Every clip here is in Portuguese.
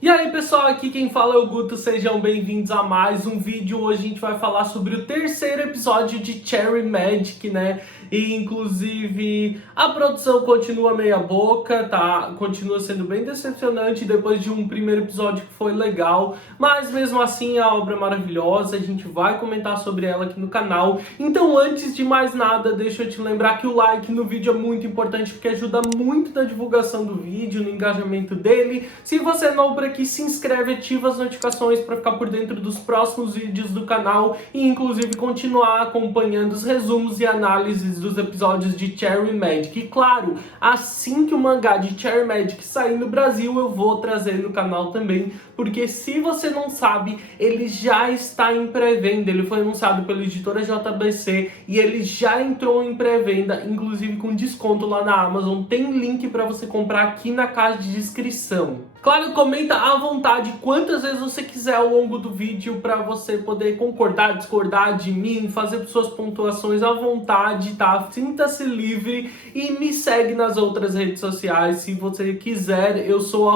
E aí pessoal, aqui quem fala é o Guto, sejam bem-vindos a mais um vídeo. Hoje a gente vai falar sobre o terceiro episódio de Cherry Magic, né? E inclusive a produção continua meia boca, tá? Continua sendo bem decepcionante depois de um primeiro episódio que foi legal, mas mesmo assim a obra é maravilhosa, a gente vai comentar sobre ela aqui no canal. Então antes de mais nada, deixa eu te lembrar que o like no vídeo é muito importante porque ajuda muito na divulgação do vídeo, no engajamento dele. Se você é novo por aqui, se inscreve, ativa as notificações para ficar por dentro dos próximos vídeos do canal e inclusive continuar acompanhando os resumos e análises dos episódios de Cherry Magic. E claro, assim que o mangá de Cherry Magic sair no Brasil, eu vou trazer no canal também, porque se você não sabe, ele já está em pré-venda. Ele foi anunciado pela editora JBC e ele já entrou em pré-venda, inclusive com desconto lá na Amazon. Tem link para você comprar aqui na caixa de descrição. Claro, comenta à vontade quantas vezes você quiser ao longo do vídeo para você poder concordar, discordar de mim, fazer suas pontuações à vontade, tá? Sinta-se livre e me segue nas outras redes sociais se você quiser. Eu sou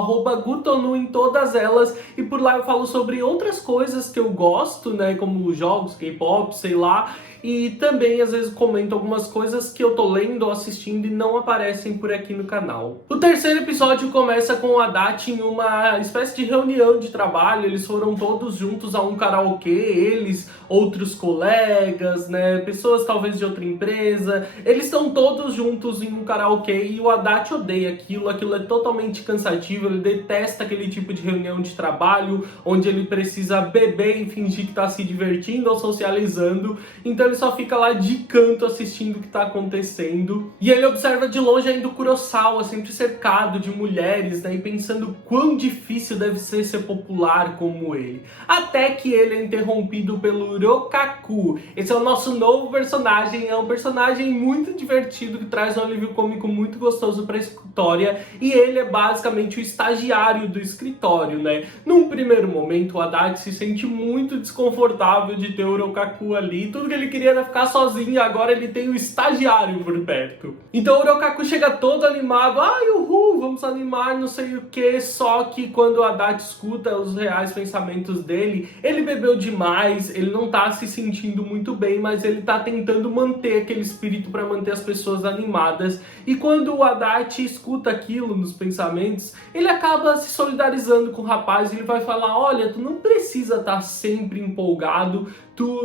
@Gutonu em todas elas e por lá eu falo sobre outras coisas que eu gosto, né? Como jogos, K-pop, sei lá. E também às vezes comento algumas coisas que eu tô lendo ou assistindo e não aparecem por aqui no canal. O terceiro episódio começa com o Adachi em uma espécie de reunião de trabalho. Eles foram todos juntos a um karaokê, eles, outros colegas, né, pessoas talvez de outra empresa. Eles estão todos juntos em um karaokê e o Adachi odeia aquilo é totalmente cansativo, ele detesta aquele tipo de reunião de trabalho onde ele precisa beber e fingir que tá se divertindo ou socializando. Então ele só fica lá de canto assistindo o que tá acontecendo. E ele observa de longe ainda o Kurosawa, sempre cercado de mulheres, né? E pensando quão difícil deve ser popular como ele. Até que ele é interrompido pelo Urokaku. Esse é o nosso novo personagem. É um personagem muito divertido, que traz um alívio cômico muito gostoso pra história. E ele é basicamente o estagiário do escritório, né? Num primeiro momento, o Adachi se sente muito desconfortável de ter o Urokaku ali. Tudo que ele queria era ficar sozinho e agora ele tem o estagiário por perto. Então o Urokaku chega todo animado, ai uhul, vamos animar, não sei o que. Só que quando o Adachi escuta os reais pensamentos dele, ele bebeu demais, ele não tá se sentindo muito bem, mas ele tá tentando manter aquele espírito para manter as pessoas animadas. E quando o Adachi escuta aquilo nos pensamentos, ele acaba se solidarizando com o rapaz e ele vai falar, olha, tu não precisa estar sempre empolgado,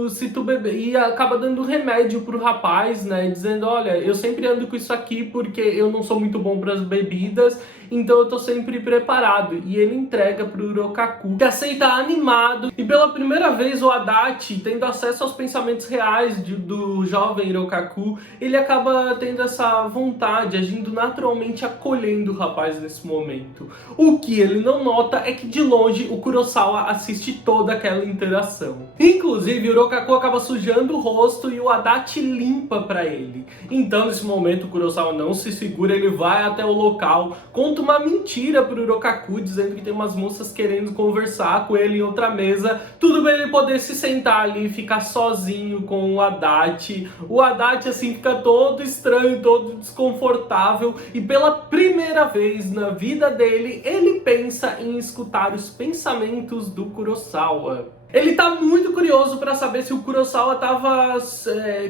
se tu beber, e acaba dando remédio pro rapaz, né, dizendo, olha, eu sempre ando com isso aqui porque eu não sou muito bom para as bebidas, então eu tô sempre preparado. E ele entrega pro Urokaku, que aceita animado. E pela primeira vez o Adachi, tendo acesso aos pensamentos reais do jovem Urokaku, ele acaba tendo essa vontade, agindo naturalmente, acolhendo o rapaz nesse momento. O que ele não nota é que de longe o Kurosawa assiste toda aquela interação. Inclusive o Urokaku acaba sujando o rosto e o Adachi limpa pra ele. Então nesse momento o Kurosawa não se segura, ele vai até o local, conta uma mentira pro Urokaku, dizendo que tem umas moças querendo conversar com ele em outra mesa, tudo pra ele poder se sentar ali e ficar sozinho com o Adachi. O Adachi assim fica todo estranho, todo desconfortável e pela primeira vez na vida dele, ele pensa em escutar os pensamentos do Kurosawa. Ele tá muito curioso para saber se o Kurosawa tava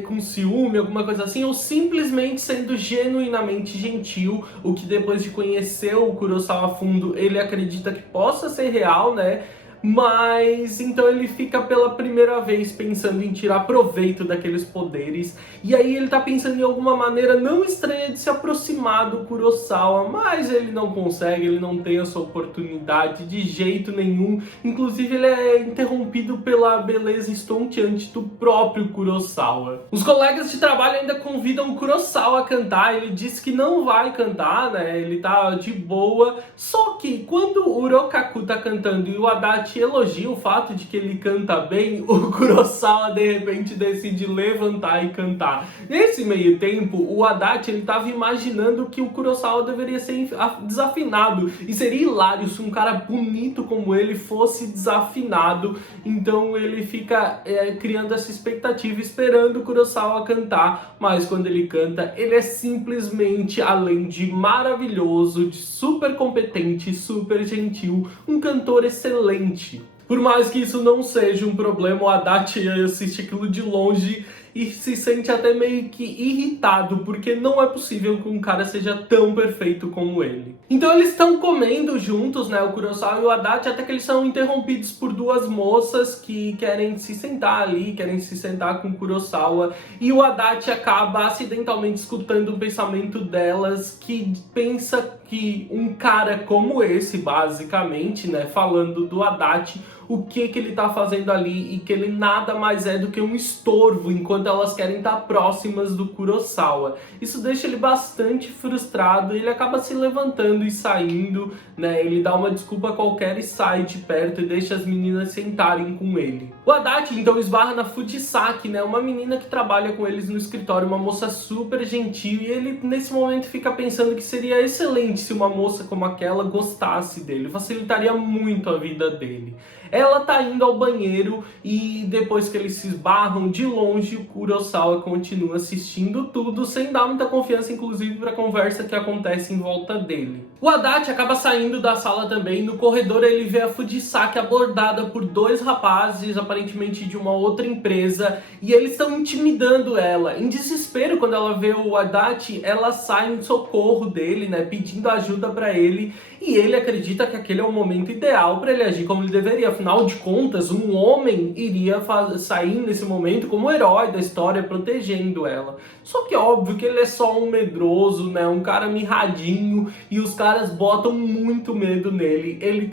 com ciúme, alguma coisa assim, ou simplesmente sendo genuinamente gentil, o que depois de conhecer o Kurosawa a fundo, ele acredita que possa ser real, né? Mas então ele fica pela primeira vez pensando em tirar proveito daqueles poderes. E aí ele tá pensando em alguma maneira não estranha de se aproximar do Kurosawa, mas ele não consegue, ele não tem essa oportunidade de jeito nenhum. Inclusive ele é interrompido pela beleza estonteante do próprio Kurosawa. Os colegas de trabalho ainda convidam o Kurosawa a cantar, ele diz que não vai cantar, né? Ele tá de boa. Só que quando o Urokaku tá cantando e o Adachi Adachi elogia o fato de que ele canta bem, o Kurosawa de repente decide levantar e cantar. Nesse meio tempo, o Adachi ele estava imaginando que o Kurosawa deveria ser desafinado, e seria hilário se um cara bonito como ele fosse desafinado. Então ele fica criando essa expectativa, esperando o Kurosawa cantar, mas quando ele canta, ele é simplesmente, além de maravilhoso, de super competente, super gentil, um cantor excelente. Por mais que isso não seja um problema, o Adachi assiste aquilo de longe e se sente até meio que irritado, porque não é possível que um cara seja tão perfeito como ele. Então eles estão comendo juntos, né, o Kurosawa e o Adachi, até que eles são interrompidos por duas moças que querem se sentar ali, querem se sentar com o Kurosawa, e o Adachi acaba acidentalmente escutando um pensamento delas, que pensa que um cara como esse, basicamente, né, falando do Adachi, o que ele tá fazendo ali, e que ele nada mais é do que um estorvo enquanto elas querem estar próximas do Kurosawa. Isso deixa ele bastante frustrado, ele acaba se levantando e saindo, né? Ele dá uma desculpa qualquer e sai de perto e deixa as meninas sentarem com ele. O Adachi então esbarra na Fujisaki, né? Uma menina que trabalha com eles no escritório, uma moça super gentil, e ele nesse momento fica pensando que seria excelente se uma moça como aquela gostasse dele, facilitaria muito a vida dele. Ela tá indo ao banheiro e depois que eles se esbarram de longe, o Kurosawa continua assistindo tudo sem dar muita confiança, inclusive para a conversa que acontece em volta dele. O Adachi acaba saindo da sala também. No corredor ele vê a Fujisaki abordada por dois rapazes, aparentemente de uma outra empresa, e eles estão intimidando ela. Em desespero, quando ela vê o Adachi, ela sai em socorro dele, né, pedindo ajuda para ele, e ele acredita que aquele é o momento ideal para ele agir como ele deveria. Afinal de contas, um homem iria sair nesse momento como o herói da história, protegendo ela. Só que é óbvio que ele é só um medroso, né, um cara mirradinho, e os caras botam muito medo nele. Ele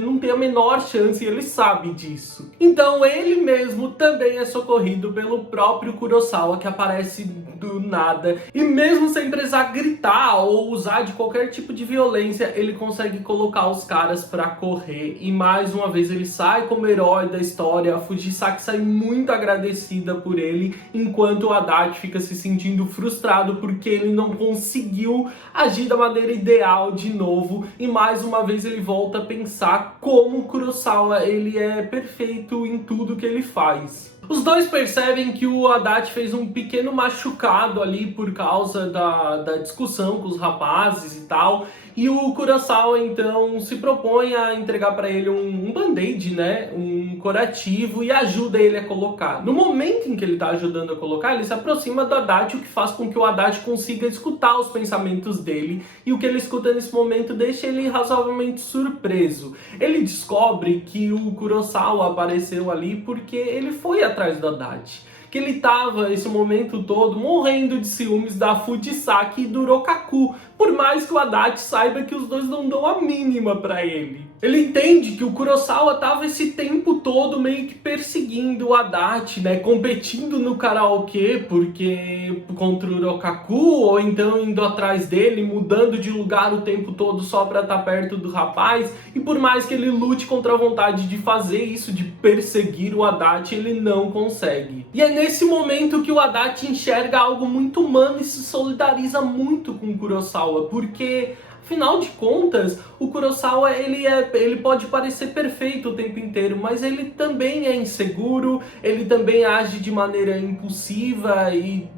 não tem a menor chance, e ele sabe disso. Então ele mesmo também é socorrido pelo próprio Kurosawa, que aparece do nada, e mesmo sem precisar gritar ou usar de qualquer tipo de violência, ele consegue colocar os caras pra correr, e mais uma vez ele sai como herói da história. A Fujisaki sai muito agradecida por ele, enquanto o Adachi fica se sentindo frustrado porque ele não conseguiu agir da maneira ideal de novo, e mais uma vez ele volta a pensar como o Kurosawa ele é perfeito em tudo que ele faz. Os dois percebem que o Adachi fez um pequeno machucado ali por causa da discussão com os rapazes e tal, e o Kurosawa então se propõe a entregar para ele um band-aid, né, um curativo, e ajuda ele a colocar. No momento em que ele está ajudando a colocar, ele se aproxima do Adachi, o que faz com que o Adachi consiga escutar os pensamentos dele, e o que ele escuta nesse momento deixa ele razoavelmente surpreso. Ele descobre que o Kurosawa apareceu ali porque ele foi atrás do Adachi, que ele tava esse momento todo morrendo de ciúmes da Fujisaki e do Rokaku, por mais que o Adachi saiba que os dois não dão a mínima pra ele. Ele entende que o Kurosawa tava esse tempo todo meio que perseguindo o Adachi, né, competindo no karaokê porque contra o Rokaku, ou então indo atrás dele, mudando de lugar o tempo todo só pra estar perto do rapaz, e por mais que ele lute contra a vontade de fazer isso, de perseguir o Adachi, ele não consegue. E é nesse momento que o Adachi enxerga algo muito humano e se solidariza muito com o Kurosawa, porque afinal de contas, o Kurosawa ele pode parecer perfeito o tempo inteiro, mas ele também é inseguro, ele também age de maneira impulsiva e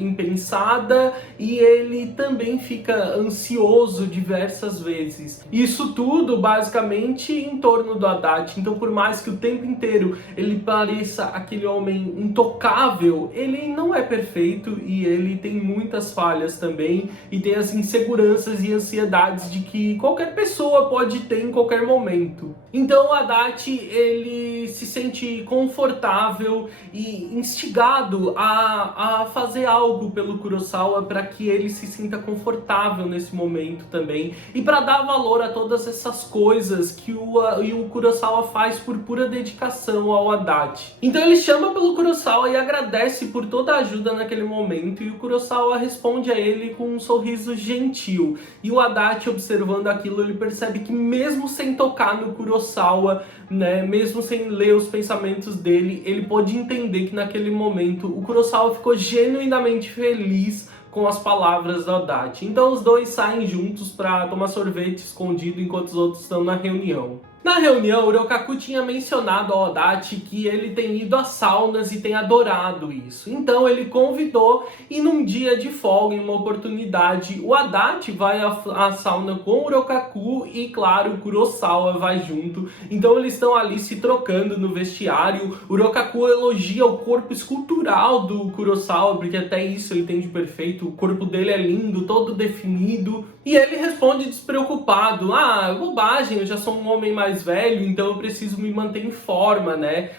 impensada, e ele também fica ansioso diversas vezes. Isso tudo basicamente em torno do Adachi. Então, por mais que o tempo inteiro ele pareça aquele homem intocável, ele não é perfeito, e ele tem muitas falhas também, e tem as inseguranças e ansiedades de que qualquer pessoa pode ter em qualquer momento. Então o Adachi ele se sente confortável e instigado a fazer algo pelo Kurosawa para que ele se sinta confortável nesse momento também, e para dar valor a todas essas coisas que o Kurosawa faz por pura dedicação ao Adachi. Então ele chama pelo Kurosawa e agradece por toda a ajuda naquele momento, e o Kurosawa responde a ele com um sorriso gentil. E o Adachi, observando aquilo, ele percebe que mesmo sem tocar no Kurosawa, né, mesmo sem ler os pensamentos dele, ele pode entender que naquele momento o Kurosawa ficou genuinamente feliz com as palavras do Adachi. Então os dois saem juntos para tomar sorvete escondido enquanto os outros estão na reunião. Na reunião, o Ryokaku tinha mencionado ao Adachi que ele tem ido às saunas e tem adorado isso. Então ele convidou e num dia de folga, em uma oportunidade, o Adachi vai à sauna com o Ryokaku e, claro, o Kurosawa vai junto. Então eles estão ali se trocando no vestiário. O Ryokaku elogia o corpo escultural do Kurosawa, porque até isso ele tem de perfeito. O corpo dele é lindo, todo definido. E ele responde despreocupado: ah, bobagem, eu já sou um homem mais velho, então eu preciso me manter em forma, né?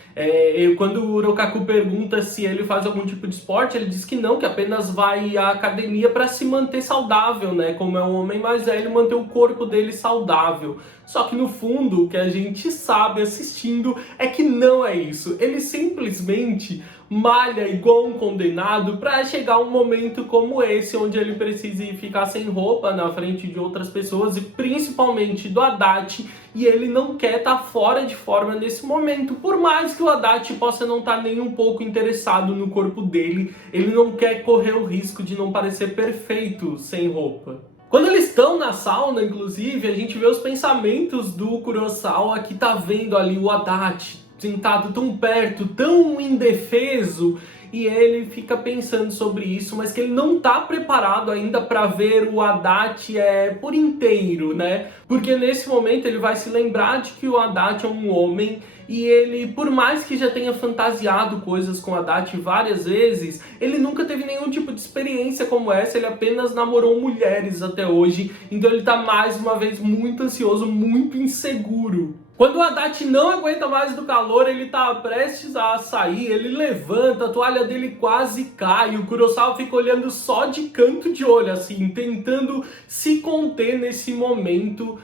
Quando o Ryokaku pergunta se ele faz algum tipo de esporte, ele diz que não, que apenas vai à academia para se manter saudável, né? Como é um homem mais velho, manter o corpo dele saudável. Só que no fundo, o que a gente sabe assistindo é que não é isso. Ele simplesmente malha igual um condenado para chegar um momento como esse, onde ele precisa ficar sem roupa na frente de outras pessoas e principalmente do Adachi, e ele não quer estar fora de forma nesse momento, por mais que o Adachi possa não estar nem um pouco interessado no corpo dele, ele não quer correr o risco de não parecer perfeito sem roupa. Quando eles estão na sauna, inclusive, a gente vê os pensamentos do Kurosawa, que tá vendo ali o Adachi sentado tão perto, tão indefeso, e ele fica pensando sobre isso, mas que ele não tá preparado ainda para ver o Adachi por inteiro, né? Porque nesse momento ele vai se lembrar de que o Adachi é um homem e ele, por mais que já tenha fantasiado coisas com o Adachi várias vezes, ele nunca teve nenhum tipo de experiência como essa, ele apenas namorou mulheres até hoje, então ele tá mais uma vez muito ansioso, muito inseguro. Quando o Adachi não aguenta mais do calor, ele tá prestes a sair, ele levanta, a toalha dele quase cai, o Kurosawa fica olhando só de canto de olho, assim, tentando se conter nesse momento,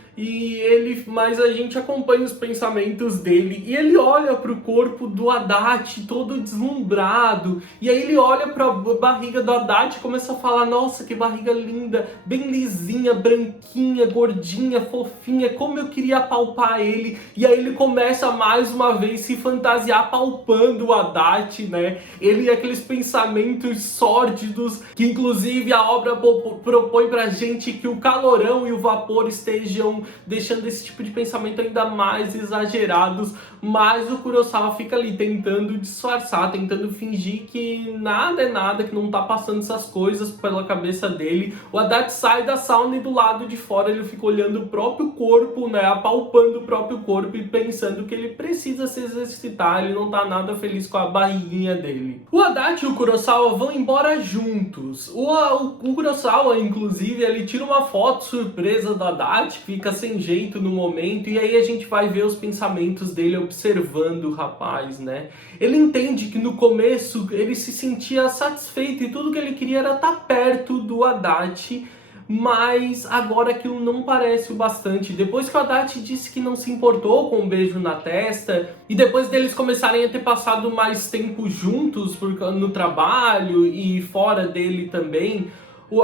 mas a gente acompanha os pensamentos dele, e ele olha pro corpo do Adachi todo deslumbrado, e aí ele olha pra barriga do Adachi e começa a falar: nossa, que barriga linda, bem lisinha, branquinha, gordinha, fofinha, como eu queria apalpar ele. E aí ele começa mais uma vez se fantasiar palpando o Adachi, né? Ele e aqueles pensamentos sórdidos, que inclusive a obra propõe pra gente que o calorão e o vapor estejam deixando esse tipo de pensamento ainda mais exagerados, mas o Kurosawa fica ali tentando disfarçar, tentando fingir que nada é nada, que não tá passando essas coisas pela cabeça dele. O Adachi sai da sauna e do lado de fora ele fica olhando o próprio corpo, né? Apalpando o próprio corpo e pensando que ele precisa se exercitar, ele não tá nada feliz com a barriguinha dele. O Adachi e o Kurosawa vão embora juntos. O Kurosawa, inclusive, ele tira uma foto surpresa do Adachi, fica sem jeito no momento, e aí a gente vai ver os pensamentos dele observando o rapaz, né? Ele entende que no começo ele se sentia satisfeito e tudo que ele queria era estar perto do Adachi, mas agora aquilo não parece o bastante. Depois que o Adachi disse que não se importou com um beijo na testa, e depois deles começarem a ter passado mais tempo juntos no trabalho e fora dele também,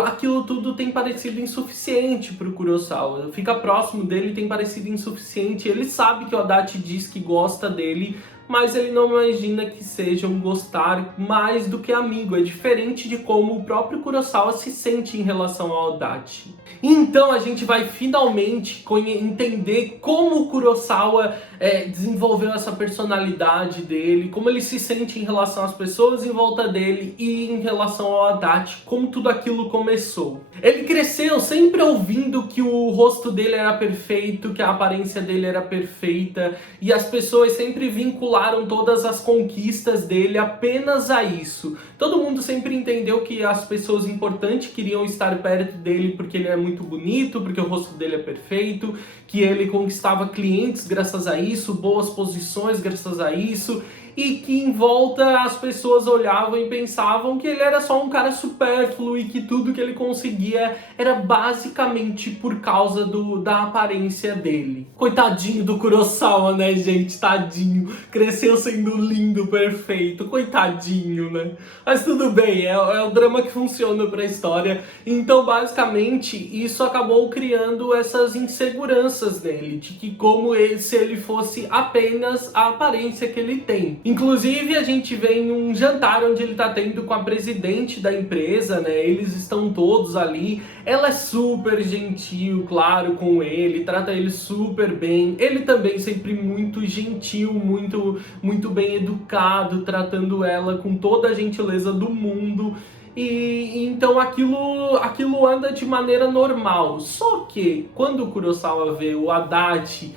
aquilo tudo tem parecido insuficiente para o Kurosawa. Ficar próximo dele tem parecido insuficiente. Ele sabe que o Adachi diz que gosta dele, mas ele não imagina que seja um gostar mais do que amigo. É diferente de como o próprio Kurosawa se sente em relação ao Adachi. Então a gente vai finalmente entender como o Kurosawa desenvolveu essa personalidade dele, como ele se sente em relação às pessoas em volta dele e em relação ao Adachi, como tudo aquilo começou. Ele cresceu sempre ouvindo que o rosto dele era perfeito, que a aparência dele era perfeita, e as pessoas sempre vincularam todas as conquistas dele apenas a isso. Todo mundo sempre entendeu que as pessoas importantes queriam estar perto dele porque ele é muito bonito, porque o rosto dele é perfeito, que ele conquistava clientes graças a isso, boas posições graças a isso. e que em volta as pessoas olhavam e pensavam que ele era só um cara supérfluo e que tudo que ele conseguia era basicamente por causa da aparência dele. Coitadinho do Kurosawa, né, gente? Tadinho. Cresceu sendo lindo, perfeito. Coitadinho, né? Mas tudo bem, é o drama que funciona pra história. Então, basicamente, isso acabou criando essas inseguranças nele, de que se ele fosse apenas a aparência que ele tem. Inclusive, a gente vê em um jantar onde ele tá tendo com a presidente da empresa, né? Eles estão todos ali. Ela é super gentil, claro, com ele, trata ele super bem. Ele também sempre muito gentil, muito bem educado, tratando ela com toda a gentileza do mundo. E então aquilo anda de maneira normal. Só que quando o Kurosawa vê o Adachi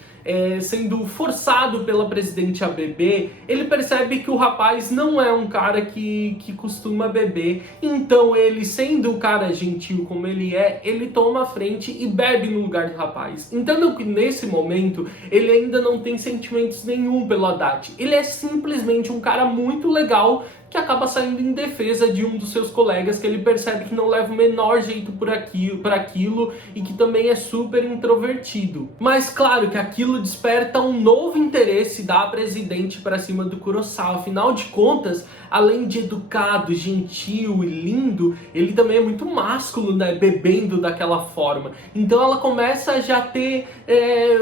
sendo forçado pela presidente a beber, ele percebe que o rapaz não é um cara que costuma beber. Então ele, sendo o cara gentil como ele toma a frente e bebe no lugar do rapaz. Entendo que nesse momento ele ainda não tem sentimentos nenhum pelo Adachi. Ele é simplesmente um cara muito legal que acaba saindo em defesa de um dos seus colegas que ele percebe que não leva o menor jeito para aquilo e que também é super introvertido. Mas claro que aquilo desperta um novo interesse da presidente para cima do Kurosawa. Afinal de contas, além de educado, gentil e lindo, ele também é muito másculo, né, bebendo daquela forma. Então ela começa a já ter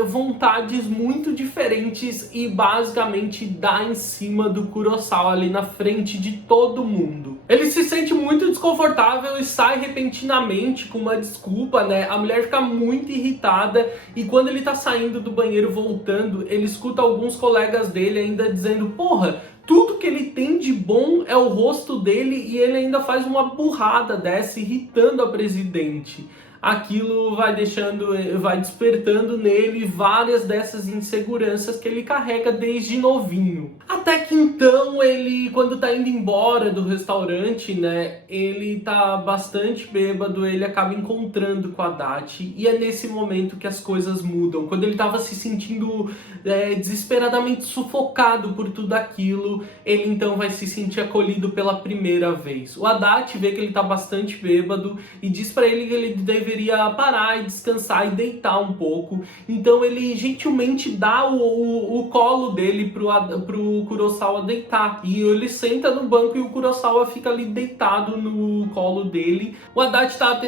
vontades muito diferentes e basicamente dá em cima do Kurosawa ali na frente de todo mundo. Ele se sente muito desconfortável e sai repentinamente com uma desculpa, né? A mulher fica muito irritada e quando ele tá saindo do banheiro voltando, ele escuta alguns colegas dele ainda dizendo: porra, tudo que ele tem de bom é o rosto dele e ele ainda faz uma burrada dessa, irritando a presidente. Aquilo vai despertando nele várias dessas inseguranças que ele carrega desde novinho. Até que então ele, quando tá indo embora do restaurante, né, ele tá bastante bêbado, ele acaba encontrando com a Adachi e é nesse momento que as coisas mudam. Quando ele tava se sentindo desesperadamente sufocado por tudo aquilo, ele então vai se sentir acolhido pela primeira vez. O Adachi vê que ele tá bastante bêbado e diz pra ele que ele deveria parar e descansar e deitar um pouco. Então ele gentilmente dá o colo dele pro Kurosawa deitar. E ele senta no banco e o Kurosawa fica ali deitado no colo dele. O Adachi tá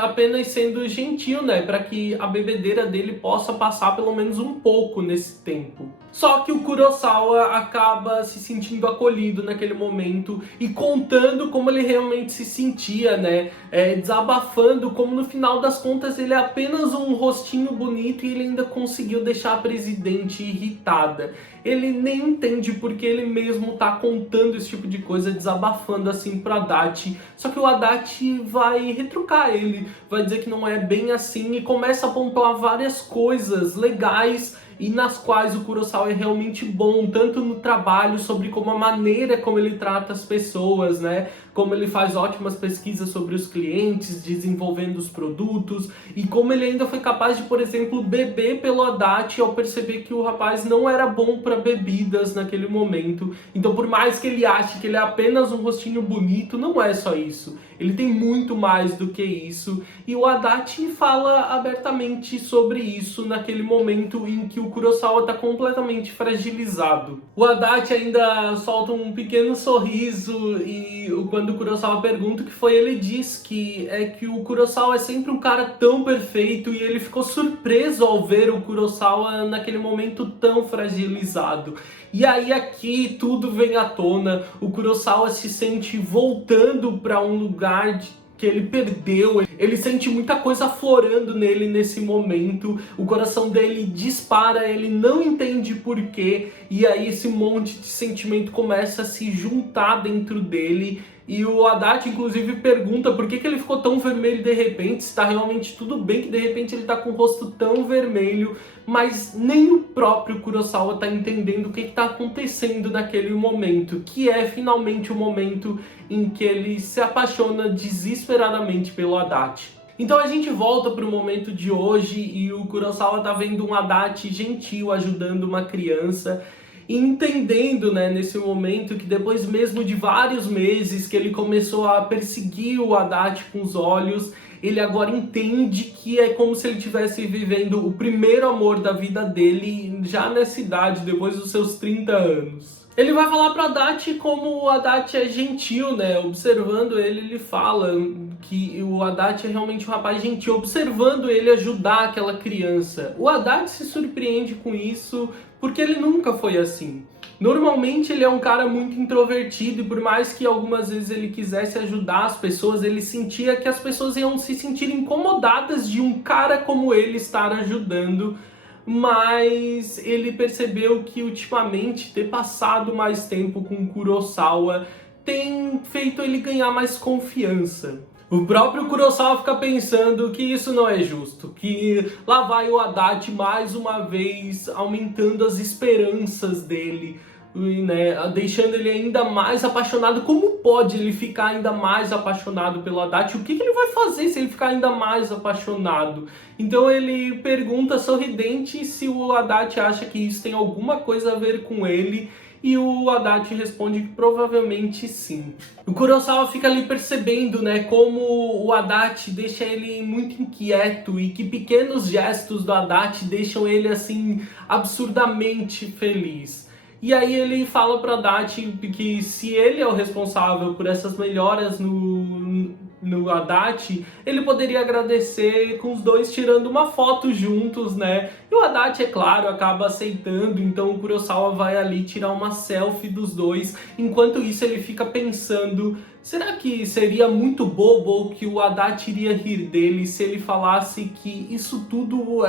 apenas sendo gentil, né, para que a bebedeira dele possa passar pelo menos um pouco nesse tempo. Só que o Kurosawa acaba se sentindo acolhido naquele momento e contando como ele realmente se sentia, né? Desabafando como no final das contas ele é apenas um rostinho bonito e ele ainda conseguiu deixar a presidente irritada. Ele nem entende porque ele mesmo tá contando esse tipo de coisa, desabafando assim pro Adachi. Só que o Adachi vai retrucar ele, vai dizer que não é bem assim e começa a pontuar várias coisas legais e nas quais o Kurosawa é realmente bom, tanto no trabalho, sobre como a maneira como ele trata as pessoas, né? Como ele faz ótimas pesquisas sobre os clientes, desenvolvendo os produtos, e como ele ainda foi capaz de, por exemplo, beber pelo Adachi ao perceber que o rapaz não era bom para bebidas naquele momento. Então, por mais que ele ache que ele é apenas um rostinho bonito, não é só isso. Ele tem muito mais do que isso, e o Adachi fala abertamente sobre isso naquele momento em que o Kurosawa está completamente fragilizado. O Adachi ainda solta um pequeno sorriso e quando o Kurosawa pergunta o que foi, ele diz que o Kurosawa é sempre um cara tão perfeito e ele ficou surpreso ao ver o Kurosawa naquele momento tão fragilizado. E aí aqui tudo vem à tona, o Kurosawa se sente voltando para um lugar que ele perdeu, ele sente muita coisa aflorando nele nesse momento, o coração dele dispara, ele não entende porquê, e aí esse monte de sentimento começa a se juntar dentro dele. E o Adachi, inclusive, pergunta por que ele ficou tão vermelho de repente, se tá realmente tudo bem que de repente ele tá com o rosto tão vermelho, mas nem o próprio Kurosawa tá entendendo o que tá acontecendo naquele momento, que é finalmente o momento em que ele se apaixona desesperadamente pelo Adachi. Então a gente volta para o momento de hoje e o Kurosawa tá vendo um Adachi gentil ajudando uma criança. e entendendo, né, nesse momento que depois mesmo de vários meses que ele começou a perseguir o Haddad com os olhos, ele agora entende que é como se ele estivesse vivendo o primeiro amor da vida dele já nessa idade, depois dos seus 30 anos. Ele vai falar para Haddad como o Haddad é gentil, né? Observando ele, ele fala que o Haddad é realmente um rapaz gentil, observando ele ajudar aquela criança. O Haddad se surpreende com isso porque ele nunca foi assim. Normalmente ele é um cara muito introvertido e por mais que algumas vezes ele quisesse ajudar as pessoas, ele sentia que as pessoas iam se sentir incomodadas de um cara como ele estar ajudando. Mas ele percebeu que ultimamente ter passado mais tempo com Kurosawa tem feito ele ganhar mais confiança. O próprio Kurosawa fica pensando que isso não é justo, que lá vai o Haddad mais uma vez aumentando as esperanças dele, né, deixando ele ainda mais apaixonado. Como pode ele ficar ainda mais apaixonado pelo Haddad? O que ele vai fazer se ele ficar ainda mais apaixonado? Então ele pergunta sorridente se o Haddad acha que isso tem alguma coisa a ver com ele, e o Haddad responde que provavelmente sim. O Kurosawa fica ali percebendo, né, como o Haddad deixa ele muito inquieto e que pequenos gestos do Haddad deixam ele assim absurdamente feliz. E aí ele fala para Haddad que se ele é o responsável por essas melhoras no Haddad, ele poderia agradecer com os dois tirando uma foto juntos, né? E o Haddad, é claro, acaba aceitando, então o Kurosawa vai ali tirar uma selfie dos dois. Enquanto isso ele fica pensando, será que seria muito bobo ou que o Haddad iria rir dele se ele falasse que isso tudo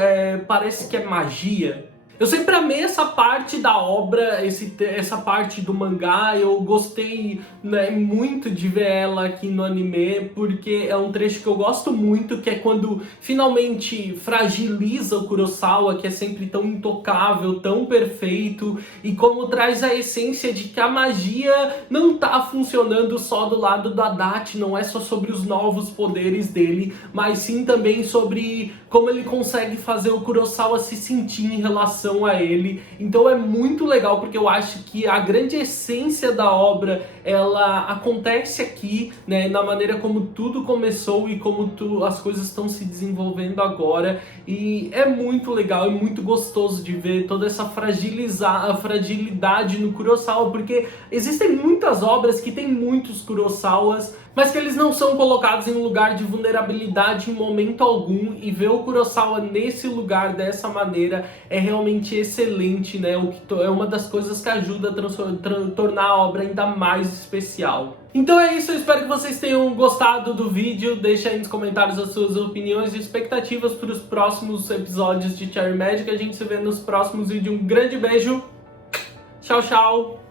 parece que é magia? Eu sempre amei essa parte da obra, essa parte do mangá. Eu gostei, né, muito de ver ela aqui no anime, porque é um trecho que eu gosto muito, que é quando finalmente fragiliza o Kurosawa, que é sempre tão intocável, tão perfeito, e como traz a essência de que a magia não tá funcionando só do lado do Haddad, não é só sobre os novos poderes dele, mas sim também sobre como ele consegue fazer o Kurosawa se sentir em relação a ele. Então é muito legal, porque eu acho que a grande essência da obra, ela acontece aqui, né, na maneira como tudo começou e como as coisas estão se desenvolvendo agora. E é muito legal, é muito gostoso de ver toda essa fragilidade no Kurosawa, porque existem muitas obras que tem muitos Kurosawas, mas que eles não são colocados em um lugar de vulnerabilidade em momento algum, e ver o Kurosawa nesse lugar dessa maneira é realmente excelente, né? O que é uma das coisas que ajuda a tornar a obra ainda mais especial. Então é isso, eu espero que vocês tenham gostado do vídeo. Deixa aí nos comentários as suas opiniões e expectativas para os próximos episódios de Cherry Magic. A gente se vê nos próximos vídeos. Um grande beijo, tchau, tchau!